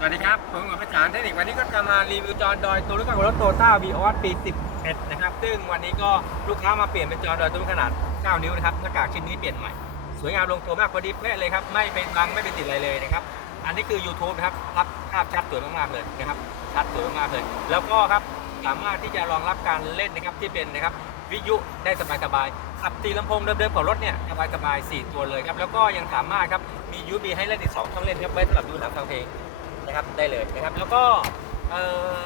สวัสดีครับ ผมหมอประสานเทคนิควันนี้ก็จะมารีวิวจอดอยตัวรุ่นของรถโตต้าวีออสปี 11 นะครับ ซึ่งวันนี้ก็ลูกค้ามาเปลี่ยนเป็นจอดอยตัวขนาด 9 นิ้วนะครับหน้ากากชิ้นนี้เปลี่ยนใหม่ สวยงามลงตัวมากพอดีเป๊ะเลยครับ ไม่เป็นบังไม่เป็นติดอะไรเลยนะครับ อันนี้คือ YouTube นะครับ รับภาพชัดสวยมากๆเลยนะครับ ชัดสวยมากๆเลย แล้วก็ครับสามารถที่จะรองรับการเล่นนะครับที่เป็นนะครับวิทยุได้สบายๆขับตีลำโพงเดิมๆของรถเนี่ยสบายๆ4ตัวเลยครับ แล้วก็ยังสามารถครับมี USB ให้เล่นอีก2ช่องเล่นครับไว้สำหรับดูหนังฟังเพลง นะครับได้เลยนะครับ แล้วก็เอ่อ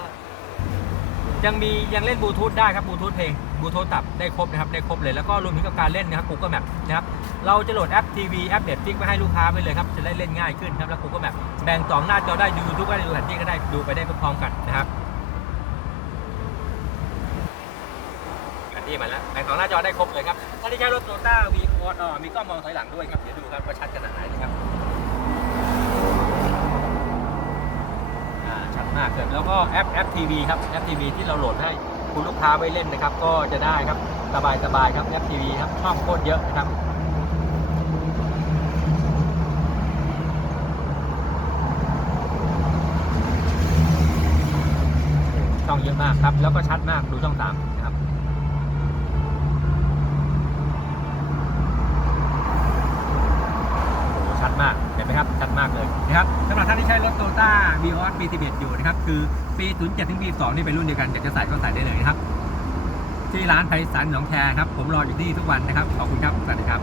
ยังมียังเล่นบลูทูธได้ครับบลูทูธเพลงบลูทูธตับได้ครบนะครับได้ครบเลยแล้วก็รวมถึงกับการเล่นนะครับ Google Map นะครับเราจะโหลดแอปทีวีแอป Netflix ไว้ให้ลูกค้าไปเลยครับจะได้เล่นง่ายขึ้นครับแล้ว Google Map แบ่งสองหน้าจอได้ดู YouTube ก็ได้ดูแผนที่ก็ได้ดูไปได้พร้อมๆกันนะครับแผนที่มาแล้วแบ่งสองหน้าจอได้ครบเลยครับถ้าที่ใช้รถโตต้าวีโอมีกล้องมองถอยหลังด้วยครับเดี๋ยวดูครับว่าชัดขนาดไหนนะครับ อ่า เกเลยแล้วก็แอปแอปทีวีครับแอปทีวีที่เราโหลดให้คุณลูกค้าไว้เล่นนะครับ ก็จะได้ครับสบายสบายครับแอปทีวีครับช่องโคตรเยอะนะครับช่องเยอะมากครับ แล้วก็ชัดมากดูช่องสามนะครับโอ้โหชัดมากเห็ นะครับชัดมากเลยนะครับสำหรับท่านที่ใช้รถโตต้าวีออสปี11อยู่นะครับคือปี07ถึงปี2นี่เป็นรุ่นเดียวกันอยากจะใส่ก็ใส่ได้เลยนะครับที่ร้านไพศาลหนองแคครับผมรออยู่ที่ทุกวันนะครับขอบคุณครับสวัสดีครับ